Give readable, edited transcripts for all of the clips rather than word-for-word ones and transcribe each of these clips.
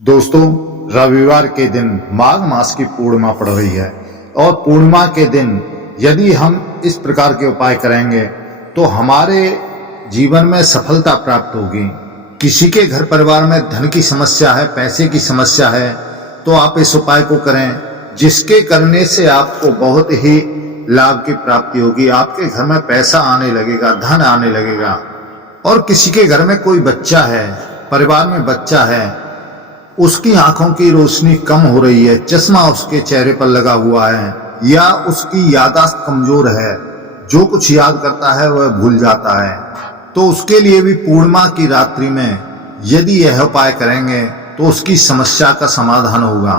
दोस्तों, रविवार के दिन माघ मास की पूर्णिमा पड़ रही है और पूर्णिमा के दिन यदि हम इस प्रकार के उपाय करेंगे तो हमारे जीवन में सफलता प्राप्त होगी। किसी के घर परिवार में धन की समस्या है, पैसे की समस्या है, तो आप इस उपाय को करें जिसके करने से आपको बहुत ही लाभ की प्राप्ति होगी। आपके घर में पैसा आने लगेगा, धन आने लगेगा। और किसी के घर में कोई बच्चा है, परिवार में बच्चा है, उसकी आंखों की रोशनी कम हो रही है, चश्मा उसके चेहरे पर लगा हुआ है, या उसकी याददाश्त कमजोर है, जो कुछ याद करता है वह भूल जाता है, तो उसके लिए भी पूर्णिमा की रात्रि में यदि यह उपाय करेंगे तो उसकी समस्या का समाधान होगा,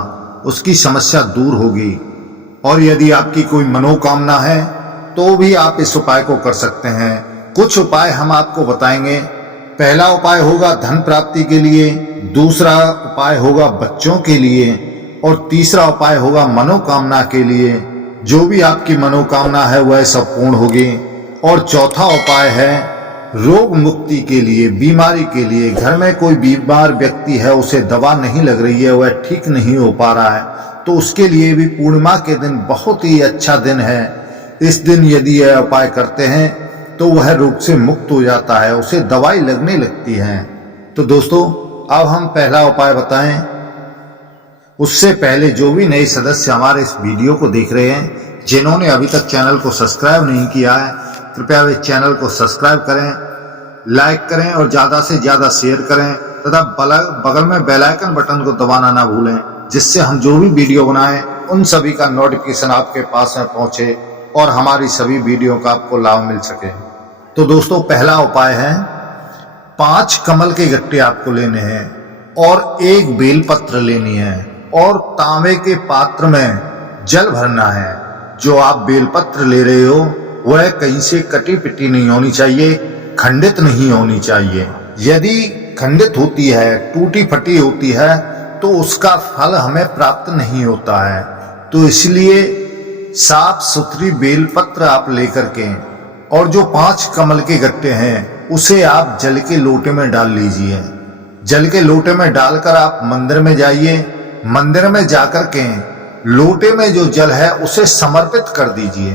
उसकी समस्या दूर होगी। और यदि आपकी कोई मनोकामना है तो भी आप इस उपाय को कर सकते हैं। कुछ उपाय हम आपको बताएंगे। पहला उपाय होगा धन प्राप्ति के लिए, दूसरा उपाय होगा बच्चों के लिए, और तीसरा उपाय होगा मनोकामना के लिए। जो भी आपकी मनोकामना है वह सब पूर्ण होगी। और चौथा उपाय है रोग मुक्ति के लिए, बीमारी के लिए। घर में कोई बीमार व्यक्ति है, उसे दवा नहीं लग रही है, वह ठीक नहीं हो पा रहा है, तो उसके लिए भी पूर्णिमा के दिन बहुत ही अच्छा दिन है। इस दिन यदि यह उपाय करते हैं तो वह रोग से मुक्त हो जाता है, उसे दवाई लगने लगती है। तो दोस्तों, अब हम पहला उपाय बताएं। उससे पहले जो भी नए सदस्य हमारे इस वीडियो को देख रहे हैं, जिन्होंने अभी तक चैनल को सब्सक्राइब नहीं किया है, कृपया वे चैनल को सब्सक्राइब करें, लाइक करें और ज़्यादा से ज़्यादा शेयर करें तथा बगल में बेल आइकन बटन को दबाना ना भूलें, जिससे हम जो भी वीडियो बनाएं उन सभी का नोटिफिकेशन आपके पास में पहुंचे और हमारी सभी वीडियो का आपको लाभ मिल सके। तो दोस्तों, पहला उपाय है 5 कमल के गट्टे आपको लेने हैं और 1 बेलपत्र लेनी है और तांबे के पात्र में जल भरना है। जो आप बेलपत्र ले रहे हो वह कहीं से कटी पिटी नहीं होनी चाहिए, खंडित नहीं होनी चाहिए। यदि खंडित होती है, टूटी फटी होती है, तो उसका फल हमें प्राप्त नहीं होता है। तो इसलिए साफ सुथरी बेलपत्र आप लेकर के और जो 5 कमल के गट्टे हैं उसे आप जल के लोटे में डाल लीजिए। जल के लोटे में डालकर आप मंदिर में जाइए। मंदिर में जाकर के लोटे में जो जल है उसे समर्पित कर दीजिए।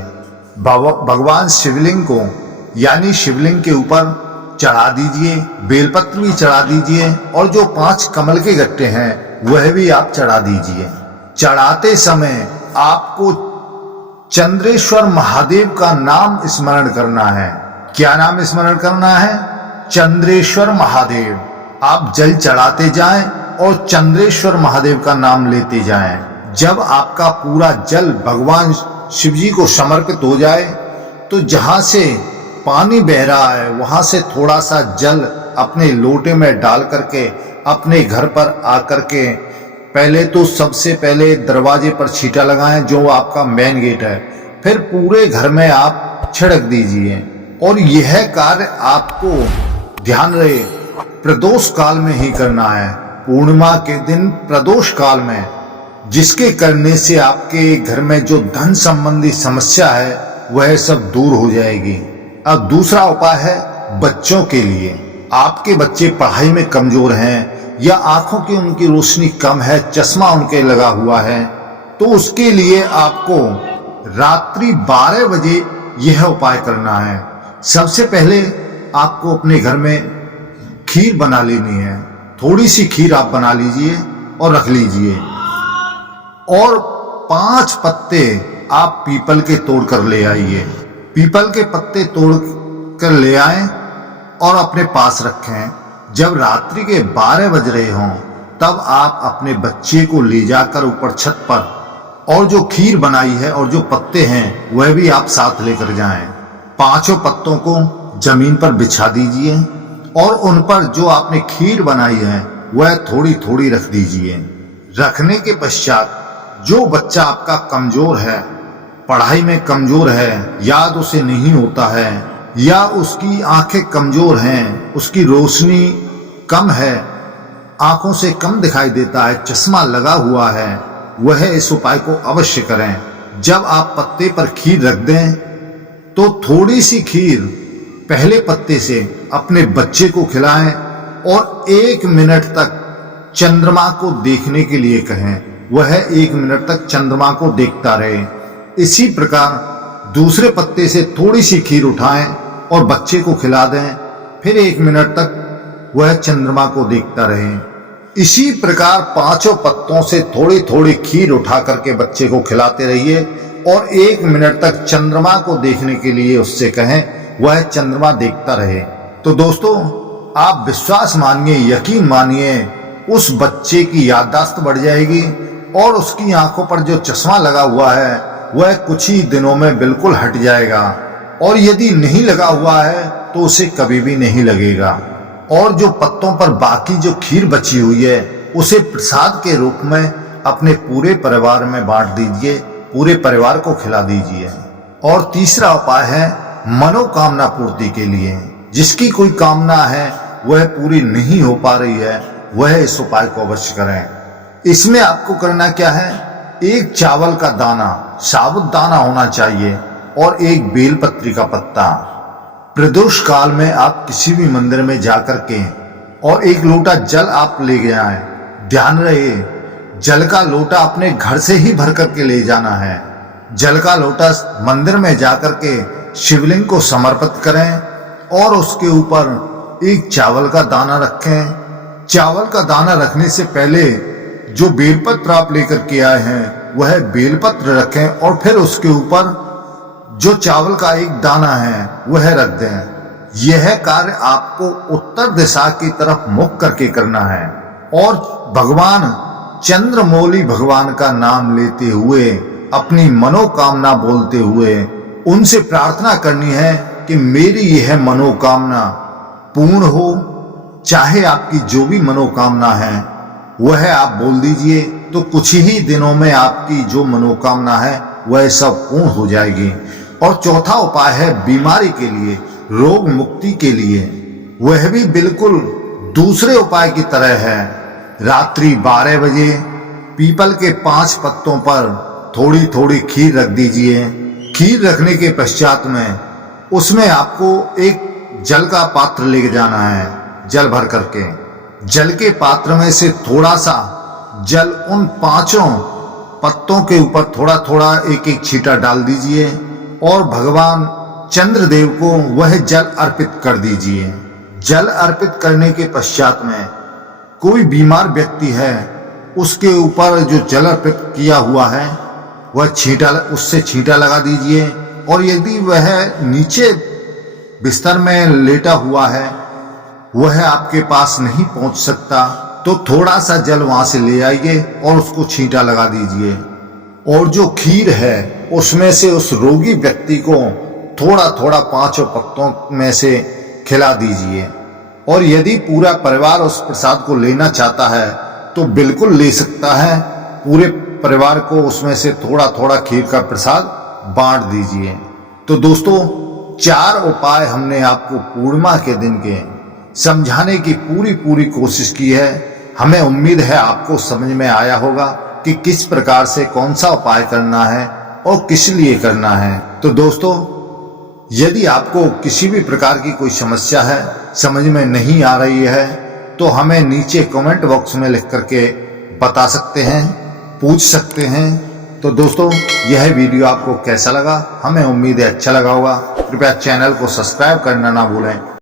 भगवान शिवलिंग को, यानी शिवलिंग के ऊपर चढ़ा दीजिए, बेलपत्र भी चढ़ा दीजिए और जो 5 कमल के गट्टे हैं वह भी आप चढ़ा दीजिए। चढ़ाते समय आपको चंद्रेश्वर महादेव का नाम स्मरण करना है। क्या नाम स्मरण करना है? चंद्रेश्वर महादेव। आप जल चढ़ाते जाएं और चंद्रेश्वर महादेव का नाम लेते जाएं। जब आपका पूरा जल भगवान शिव जी को समर्पित हो जाए तो जहां से पानी बह रहा है वहां से थोड़ा सा जल अपने लोटे में डाल करके अपने घर पर आकर के पहले तो सबसे पहले दरवाजे पर छींटा लगाएं, जो आपका मेन गेट है। फिर पूरे घर में आप छिड़क दीजिए। और यह कार्य आपको ध्यान रहे प्रदोष काल में ही करना है, पूर्णिमा के दिन प्रदोष काल में, जिसके करने से आपके घर में जो धन संबंधी समस्या है वह सब दूर हो जाएगी। अब दूसरा उपाय है बच्चों के लिए। आपके बच्चे पढ़ाई में कमजोर हैं या आंखों की उनकी रोशनी कम है, चश्मा उनके लगा हुआ है, तो उसके लिए आपको रात्रि 12 बजे यह उपाय करना है। सबसे पहले आपको अपने घर में खीर बना लेनी है। थोड़ी सी खीर आप बना लीजिए और रख लीजिए। और 5 पत्ते आप पीपल के तोड़ कर ले आइए। पीपल के पत्ते तोड़ कर ले आए और अपने पास रखें। जब रात्रि के 12 बज रहे हों तब आप अपने बच्चे को ले जाकर ऊपर छत पर, और जो खीर बनाई है और जो पत्ते हैं वह भी आप साथ लेकर जाएं। 5 पत्तों को जमीन पर बिछा दीजिए और उन पर जो आपने खीर बनाई है वह थोड़ी थोड़ी रख दीजिए। रखने के पश्चात जो बच्चा आपका कमजोर है, पढ़ाई में कमजोर है, याद उसे नहीं होता है, या उसकी आंखें कमजोर हैं, उसकी रोशनी कम है, आंखों से कम दिखाई देता है, चश्मा लगा हुआ है, वह इस उपाय को अवश्य करें। जब आप पत्ते पर खीर रख दें तो थोड़ी सी खीर पहले पत्ते से अपने बच्चे को खिलाएं और 1 मिनट तक चंद्रमा को देखने के लिए कहें, वह 1 मिनट तक चंद्रमा को देखता रहे। इसी प्रकार दूसरे पत्ते से थोड़ी सी खीर उठाएं और बच्चे को खिला दें, फिर 1 मिनट तक वह चंद्रमा को देखता रहे। इसी प्रकार 5 पत्तों से थोड़ी थोड़ी खीर उठा करके बच्चे को खिलाते रहिए और 1 मिनट तक चंद्रमा को देखने के लिए उससे कहें, वह चंद्रमा देखता रहे। तो दोस्तों, आप विश्वास मानिए, यकीन मानिए, उस बच्चे की याददाश्त बढ़ जाएगी और उसकी आंखों पर जो चश्मा लगा हुआ है वह कुछ ही दिनों में बिल्कुल हट जाएगा, और यदि नहीं लगा हुआ है तो उसे कभी भी नहीं लगेगा। और जो पत्तों पर बाकी जो खीर बची हुई है उसे प्रसाद के रूप में अपने पूरे परिवार में बांट दीजिए, पूरे परिवार को खिला दीजिए। और तीसरा उपाय है मनोकामना पूर्ति के लिए। जिसकी कोई कामना है वह पूरी नहीं हो पा रही है, वह इस उपाय को अवश्य करें। इसमें आपको करना क्या है, 1 चावल का दाना, साबुत दाना होना चाहिए, और 1 बेलपत्री का पत्ता। प्रदोष काल में आप किसी भी मंदिर में जाकर के और 1 लोटा जल आप ले गए आए। ध्यान रहे, जल का लोटा अपने घर से ही भर करके ले जाना है। जल का लोटा मंदिर में जाकर के शिवलिंग को समर्पित करें और उसके ऊपर 1 चावल का दाना रखें। चावल का दाना रखने से पहले जो बेलपत्र आप लेकर के आए हैं वह बेलपत्र रखें और फिर उसके ऊपर जो चावल का 1 दाना है वह रख दें। यह कार्य आपको उत्तर दिशा की तरफ मुख करके करना है और भगवान चंद्रमौली भगवान का नाम लेते हुए, अपनी मनोकामना बोलते हुए उनसे प्रार्थना करनी है कि मेरी यह मनोकामना पूर्ण हो। चाहे आपकी जो भी मनोकामना है वह आप बोल दीजिए, तो कुछ ही दिनों में आपकी जो मनोकामना है वह सब पूर्ण हो जाएगी। और चौथा उपाय है बीमारी के लिए, रोग मुक्ति के लिए। वह भी बिल्कुल दूसरे उपाय की तरह है। रात्रि 12 बजे पीपल के 5 पत्तों पर थोड़ी थोड़ी खीर रख दीजिए। खीर रखने के पश्चात में उसमें आपको 1 जल का पात्र लेके जाना है, जल भर करके। जल के पात्र में से थोड़ा सा जल उन 5 पत्तों के ऊपर थोड़ा थोड़ा 1-1 छींटा डाल दीजिए और भगवान चंद्रदेव को वह जल अर्पित कर दीजिए। जल अर्पित करने के पश्चात में कोई बीमार व्यक्ति है उसके ऊपर जो जल अर्पित किया हुआ है वह उससे छींटा लगा दीजिए। और यदि वह नीचे बिस्तर में लेटा हुआ है, वह आपके पास नहीं पहुंच सकता, तो थोड़ा सा जल वहां से ले आइए और उसको छींटा लगा दीजिए। और जो खीर है उसमें से उस रोगी व्यक्ति को थोड़ा थोड़ा 5 पत्तों में से खिला दीजिए। और यदि पूरा परिवार उस प्रसाद को लेना चाहता है तो बिल्कुल ले सकता है। पूरे परिवार को उसमें से थोड़ा थोड़ा खीर का प्रसाद बांट दीजिए। तो दोस्तों, 4 उपाय हमने आपको पूर्णिमा के दिन के समझाने की पूरी कोशिश की है। हमें उम्मीद है आपको समझ में आया होगा कि किस प्रकार से कौन सा उपाय करना है और किस लिए करना है। तो दोस्तों, यदि आपको किसी भी प्रकार की कोई समस्या है, समझ में नहीं आ रही है, तो हमें नीचे कमेंट बॉक्स में लिख करके बता सकते हैं, पूछ सकते हैं। तो दोस्तों, यह वीडियो आपको कैसा लगा? हमें उम्मीद है अच्छा लगा होगा। कृपया चैनल को सब्सक्राइब करना ना भूलें